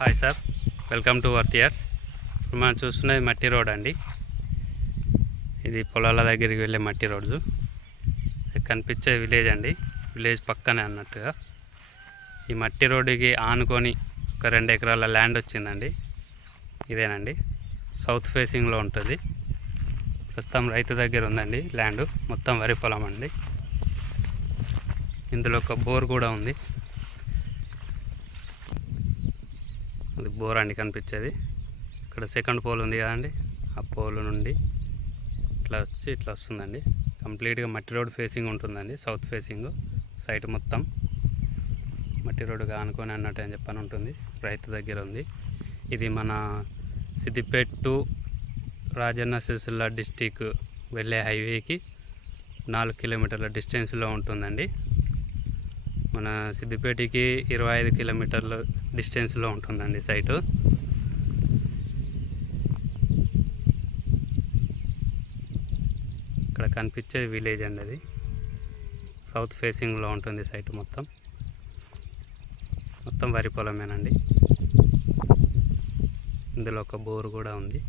Hi sir, welcome to worth years. ఇప్పుడు మనం చూస్తున్నది మట్టి రోడ్ అండి. ఇది పొలాల దగ్గరికి వెళ్ళే మట్టి రోడ్డు. కనిపించే విలేజ్ అండి, విలేజ్ పక్కనే అన్నట్టుగా. ఈ మట్టి రోడ్డుకి ఆనుకొని ఒక 2 ఎకరాల ల్యాండ్ వచ్చిందండి. ఇదేనండి, సౌత్ ఫేసింగ్లో ఉంటుంది. ప్రస్తుతం రైతు దగ్గర ఉందండి ల్యాండ్, మొత్తం వరి పొలం అండి. ఇందులో ఒక బోర్ కూడా ఉంది. అది బోర్ అండి కనిపించేది. ఇక్కడ సెకండ్ పోల్ ఉంది కదండి, ఆ పోల్ నుండి ఇట్లా వచ్చి ఇట్లా వస్తుందండి. కంప్లీట్గా మట్టి రోడ్ ఫేసింగ్ ఉంటుందండి, సౌత్ ఫేసింగ్. సైట్ మొత్తం మట్టి రోడ్డుగా ఆనుకొని అన్నట్టు అని చెప్పని ఉంటుంది. రైతు దగ్గర ఉంది. ఇది మన సిద్దిపేట టు రాజన్న సిరిసిల్ల డిస్టిక్ వెళ్ళే హైవేకి 4 కిలోమీటర్ల డిస్టెన్స్లో ఉంటుందండి. మన సిద్దిపేటకి 25 కిలోమీటర్ల డిస్టెన్స్లో ఉంటుందండి సైటు. ఇక్కడ కనిపించే విలేజ్ అండి, అది సౌత్ ఫేసింగ్లో ఉంటుంది సైట్. మొత్తం వరి పొలమేనండి. ఇందులో ఒక బోరు కూడా ఉంది.